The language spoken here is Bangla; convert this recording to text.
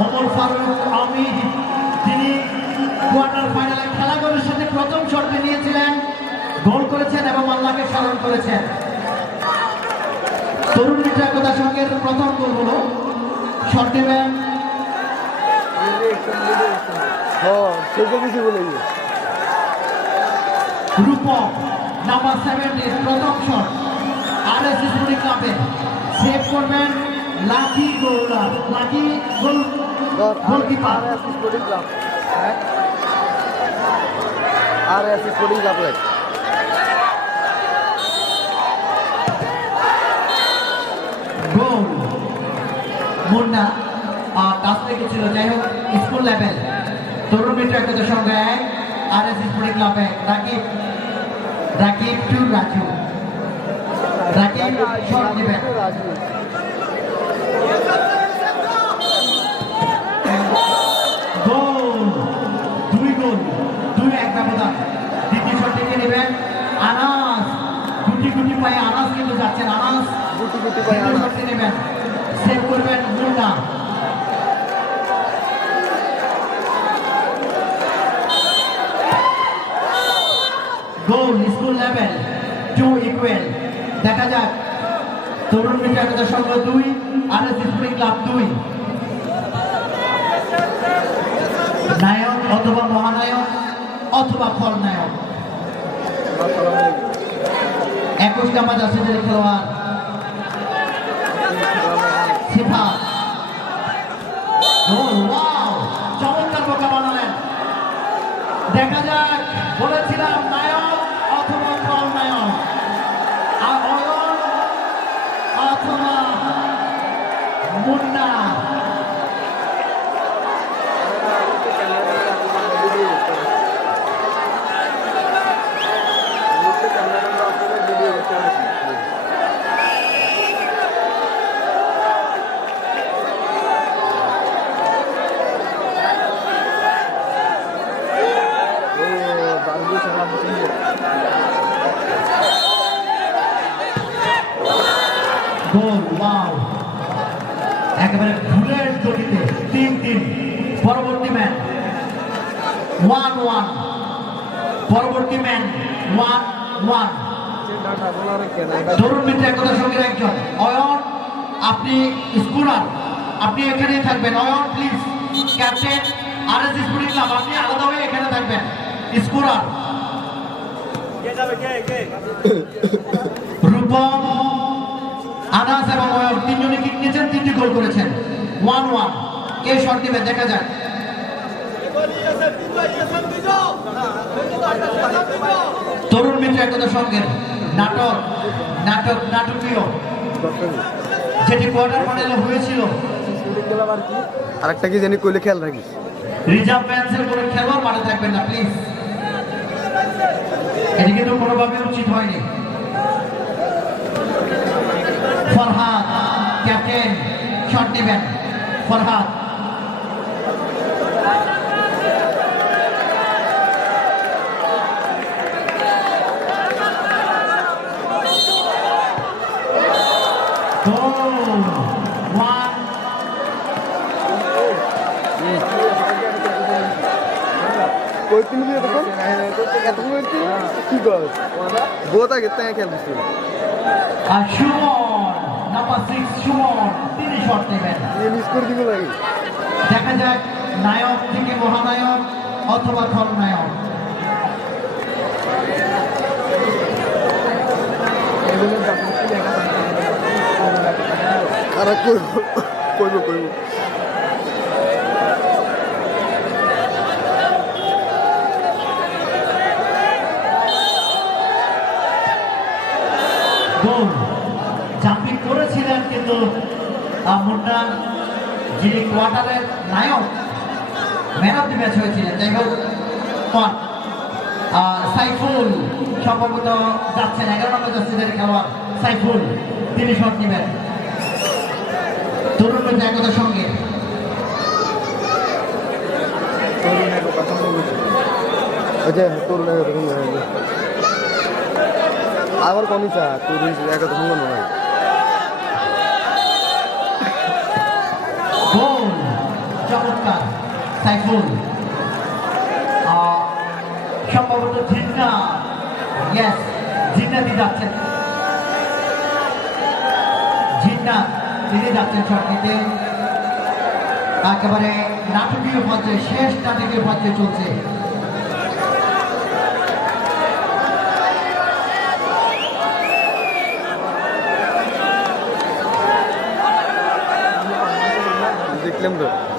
অমর ফারুক আমির তিনি কোয়ার্টার ফাইনালে খেলা গোলের সাথে প্রথম শর্টে নিয়েছিলেন গোল করেছেন এবং আল্লাহকে স্মরণ করেছেন। তরুণ মিত্রাকতা সঙ্গের প্রথম গোল হলো। শট নেবেন। রূপক নাম্বার সেভেন্টির প্রথম শট। আর এস ক্লাবে সেভ করবেন। লাকি গোলার Lucky goal R S sporting club. R S sporting club goal. Munna touch লেগেছিল যাই হোক স্কুল লেভেল তরুণ মিত্র একতার সঙ্গে আর এস স্পোর্টিং ক্লাবে রাকিব রাকিব টু রাজু। রাকিব শট নেবেন রাজু গোল দুই গোল দুই এক ব্যবধান দ্বিতীয় শট থেকে নেবেন আনাস গুটি গুটি পায়ে আনাস কিন্তু যাচ্ছেন আনাস গুটি নেবেন সেভ করবেন Munna score level two equal দেখা যাক। তরুণ মিটার সংঘ দুই আর এস ক্লাব দুই। নায়ক অথবা মহানায়ক, অথবা খলনায়ক। একুশ জামা জাসিদের খেলোয়াড়। ওয়াও চমৎকার বোকা বানালেন দেখা যাক বলেছিলাম নায়ক অথবা খলনায়ক আর অয়ন অথবা মুন্না গোল ওয়াও একেবারে ভুলের গতিতে তিন তিন। পরবর্তী ম্যান ওয়ান ওয়ান পরবর্তী man one one Tarun Mitra একতা সঙ্গীর একজন। অয়ন আপনি স্কুলার। আপনি এখানেই থাকবেন। Ayan please captain R S schooling club আপনি আলাদা হয়ে এখানে থাকবেন। স্কুলার। রূপম আনাস এবং অয়ন তিনজনে কিক নিয়েছেন তিনটি গোল করেছেন। One one. কে শট নেবেন দেখা যাক। তরুণ মিত্র একতা সঙ্গের নাটক নাটক নাটকীয়। যেটি কোয়ার্টার ফাইনালে হয়েছিল। আরেকটা কি জানি কইলে খেয়াল রাখিস। রিজার্ভ ব্যান্সের করে খেলোয়াড় মাঠে থাকবেন না প্লিজ এটি কিন্তু কোনোভাবে উচিত হয়নি ফরহাদ ক্যাপ্টেন শট নেবেন ফরহাদ। Goal. One কই তুমি দিয়ে দেখো এতক্ষণ? কি কর? বহুত আগে তাই খেয়াল করছি আর সুমন নাম্বার সিক্স সুমন তিনি শট নেবেন। দেখা যাক নায়ক থেকে মহানায়ক অথবা খলনায়ক। আর কইব কইব কইব। গোল। জাম্পিং করেছিলেন কিন্তু মুন্না যিনি কোয়ার্টারের নায়ক ম্যান অফ দি ম্যাচ হয়েছিলেন, যাই হোক সাইফুল সম্ভবত যাচ্ছেন। এগারো নম্বর জার্সিদের খেলোয়াড় সাইফুল, তিনি শট নেবেন। তরুণ জায়গতার সঙ্গে। আচ্ছা তোর আবার কমিছা তোর একা তো সঙ্গে নয়। গোল। চমৎকার। সাইফুল। সম্ভবত জিন্না ইয়েস দিয়ে যাচ্ছেন। জিন্না তিনি যাচ্ছেন নিতে। একেবারে নাটকীয় পর্যায়ে, শেষ নাটকীয় পর্যায়ে চলছে। lembrou.